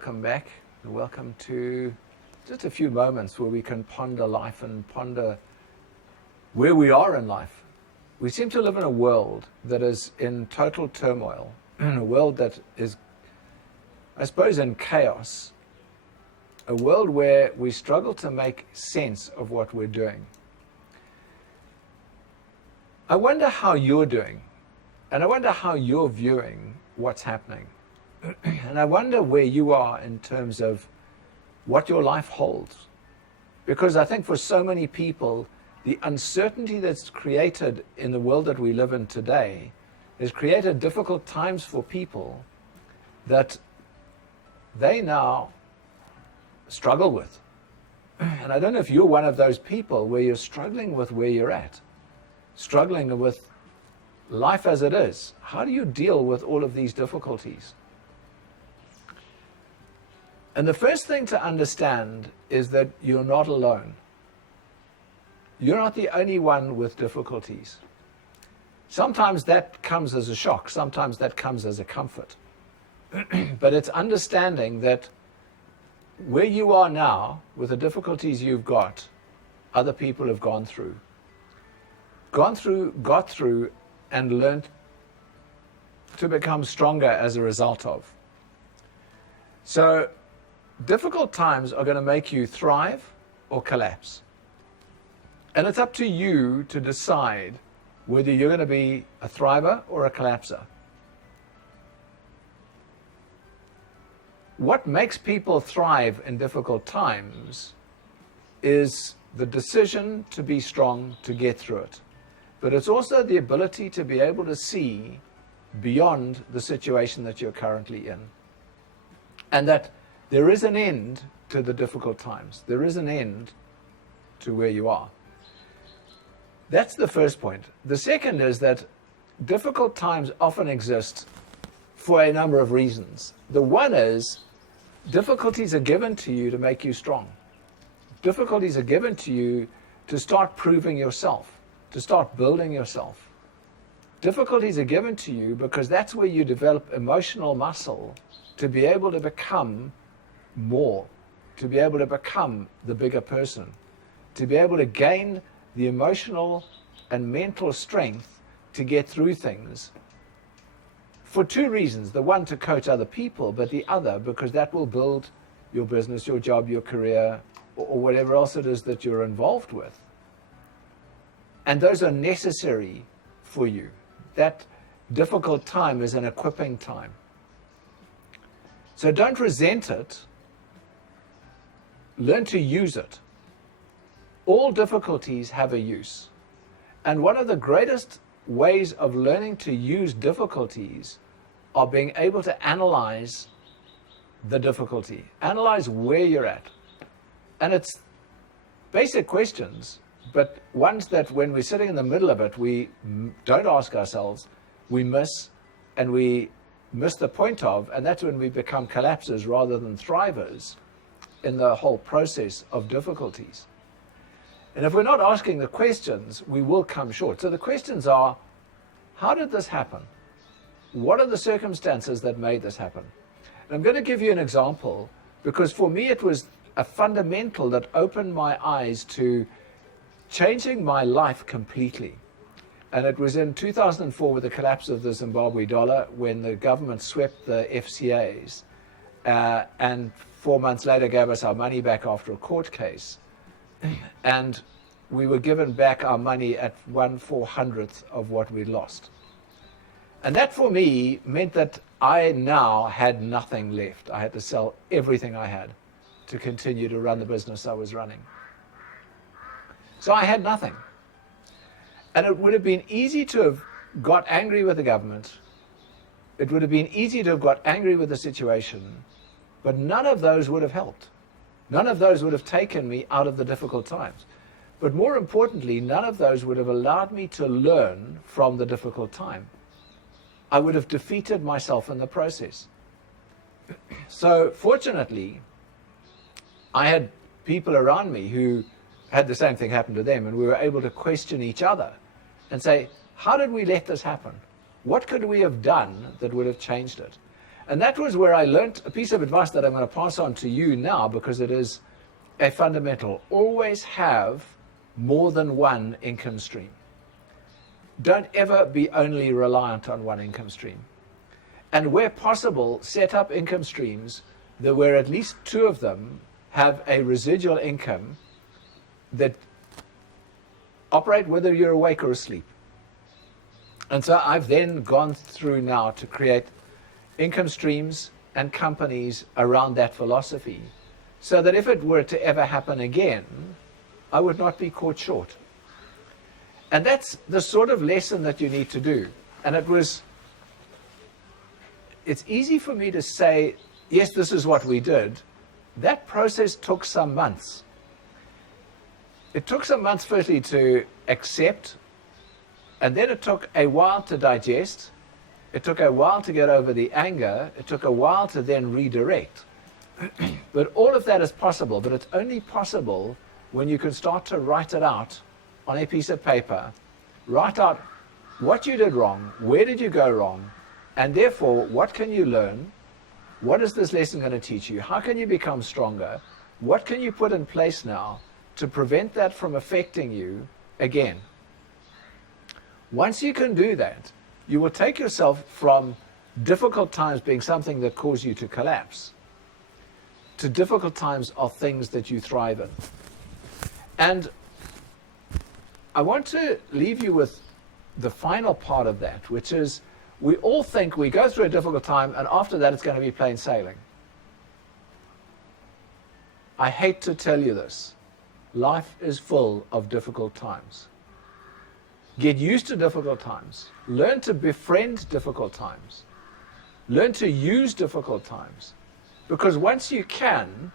welcome back. Welcome to just a few moments where we can ponder life and ponder where we are in life. We seem to live in a world that is in total turmoil, in a world that is, I suppose, in chaos, a world where we struggle to make sense of what we're doing. I wonder how you're doing, and I wonder how you're viewing what's happening. And I wonder where you are in terms of what your life holds. Because I think for so many people, the uncertainty that's created in the world that we live in today has created difficult times for people that they now struggle with. And I don't know if you're one of those people where you're struggling with where you're at, struggling with life as it is. How do you deal with all of these difficulties? And the first thing to understand is that you're not alone. You're not the only one with difficulties. Sometimes that comes as a shock. Sometimes that comes as a comfort. But it's understanding that where you are now, with the difficulties you've got, other people have gone through, got through, and learned to become stronger as a result of. So, difficult times are going to make you thrive or collapse. And it's up to you to decide whether you're going to be a thriver or a collapser. What makes people thrive in difficult times is the decision to be strong to get through it. But it's also the ability to be able to see beyond the situation that you're currently in. And that there is an end to the difficult times. There is an end to where you are. That's the first point. The second is that difficult times often exist for a number of reasons. The one is difficulties are given to you to make you strong. Difficulties are given to you to start proving yourself, to start building yourself. Difficulties are given to you because that's where you develop emotional muscle to be able to become more, to be able to become the bigger person, to be able to gain the emotional and mental strength to get through things for two reasons. The one, to coach other people, but the other, because that will build your business, your job, your career, or whatever else it is that you're involved with. And those are necessary for you. That difficult time is an equipping time. So don't resent it. Learn to use it. All difficulties have a use. And one of the greatest ways of learning to use difficulties are being able to analyze the difficulty, analyze where you're at. And it's basic questions, but ones that when we're sitting in the middle of it, we don't ask ourselves, we miss the point of, and that's when we become collapsers rather than thrivers in the whole process of difficulties. And if we're not asking the questions, we will come short. So the questions are, how did this happen? What are the circumstances that made this happen? And I'm going to give you an example, because for me it was a fundamental that opened my eyes to changing my life completely. And it was in 2004 with the collapse of the Zimbabwe dollar, when the government swept the FCAs and 4 months later gave us our money back after a court case. And we were given back our money at 1/400th of what we'd lost. And that for me meant that I now had nothing left. I had to sell everything I had to continue to run the business I was running. So I had nothing. And it would have been easy to have got angry with the government. It would have been easy to have got angry with the situation, but none of those would have helped. None of those would have taken me out of the difficult times. But more importantly, none of those would have allowed me to learn from the difficult time. I would have defeated myself in the process. So fortunately, I had people around me who had the same thing happen to them, and we were able to question each other and say, how did we let this happen? What could we have done that would have changed it? And that was where I learned a piece of advice that I'm going to pass on to you now, because it is a fundamental. Always have more than one income stream. Don't ever be only reliant on one income stream. And where possible, set up income streams that where at least two of them have a residual income that operate whether you're awake or asleep. And so I've then gone through now to create income streams and companies around that philosophy, so that if it were to ever happen again, I would not be caught short. And that's the sort of lesson that you need to do. And it's easy for me to say, yes, this is what we did. That process took some months. It took some months, firstly, to accept, and then it took a while to digest. It took a while to get over the anger. It took a while to then redirect. But all of that is possible, but it's only possible when you can start to write it out on a piece of paper. Write out what you did wrong, where did you go wrong, and therefore, what can you learn? What is this lesson going to teach you? How can you become stronger? What can you put in place now to prevent that from affecting you again? Once you can do that, you will take yourself from difficult times being something that cause you to collapse to difficult times are things that you thrive in. And I want to leave you with the final part of that, which is we all think we go through a difficult time and after that it's going to be plain sailing. I hate to tell you this. Life is full of difficult times. Get used to difficult times. Learn to befriend difficult times. Learn to use difficult times. Because once you can,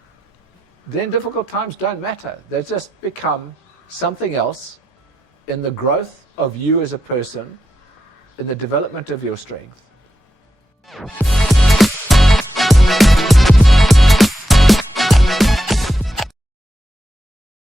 then difficult times don't matter. They just become something else in the growth of you as a person, in the development of your strength.